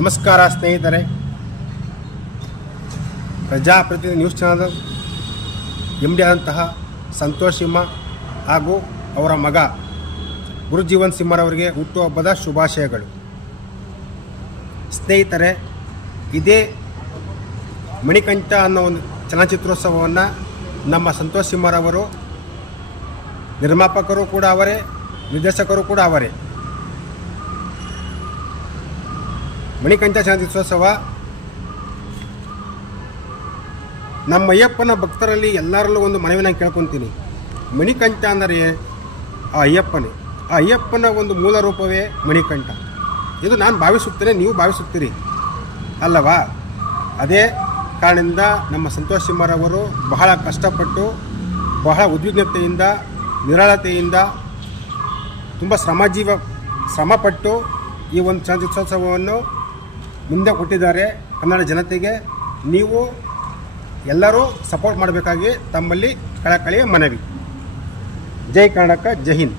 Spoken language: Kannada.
ನಮಸ್ಕಾರ ಸ್ನೇಹಿತರೆ, ಪ್ರಜಾಪ್ರತಿನಿಧಿ ನ್ಯೂಸ್ ಚಾನಲ್ MD ಆದಂತಹ ಸಂತೋಷ್ ಸಿಂಹ ಹಾಗೂ ಅವರ ಮಗ ಗುರುಜೀವನ್ ಸಿಂಹರವರಿಗೆ ಹುಟ್ಟುಹಬ್ಬದ ಶುಭಾಶಯಗಳು. ಸ್ನೇಹಿತರೆ, ಇದೇ ಮಣಿಕಂಠ ಅನ್ನೋ ಒಂದು ಚಲನಚಿತ್ರೋತ್ಸವವನ್ನು ನಮ್ಮ ಸಂತೋಷ್ ಸಿಂಹರವರು ನಿರ್ಮಾಪಕರು ಕೂಡ ಅವರೇ, ನಿರ್ದೇಶಕರು ಕೂಡ ಅವರೇ. ಮಣಿಕಂಠ ಚಲನಚಿತ್ರೋತ್ಸವ ನಮ್ಮ ಅಯ್ಯಪ್ಪನ ಭಕ್ತರಲ್ಲಿ ಎಲ್ಲರಲ್ಲೂ ಒಂದು ಮನವಿ ನಾನು ಕೇಳ್ಕೊತೀನಿ. ಮಣಿಕಂಠ ಅಂದರೆ ಆ ಅಯ್ಯಪ್ಪನೇ. ಆ ಅಯ್ಯಪ್ಪನ ಒಂದು ಮೂಲ ರೂಪವೇ ಮಣಿಕಂಠ. ಇದು ನಾನು ಭಾವಿಸುತ್ತೇನೆ, ನೀವು ಭಾವಿಸುತ್ತೀರಿ ಅಲ್ಲವಾ? ಅದೇ ಕಾರಣದಿಂದ ನಮ್ಮ ಸಂತೋಷ್ ಸಿಂಹರವರು ಬಹಳ ಕಷ್ಟಪಟ್ಟು, ಬಹಳ ಉದ್ವಿಗ್ನತೆಯಿಂದ, ನಿರಾಳತೆಯಿಂದ, ತುಂಬ ಶ್ರಮಪಟ್ಟು ಈ ಒಂದು ಚಲನಚಿತ್ರೋತ್ಸವವನ್ನು ಮುಂದೆ ಕೊಟ್ಟಿದ್ದಾರೆ. ಕನ್ನಡ ಜನತೆಗೆ ನೀವು ಎಲ್ಲರೂ ಸಪೋರ್ಟ್ ಮಾಡಬೇಕಾಗಿ ತಮ್ಮಲ್ಲಿ ಕಳಕಳಿಯ ಮನವಿ. ಜೈ ಕರ್ನಾಟಕ, ಜೈ ಹಿಂದ್.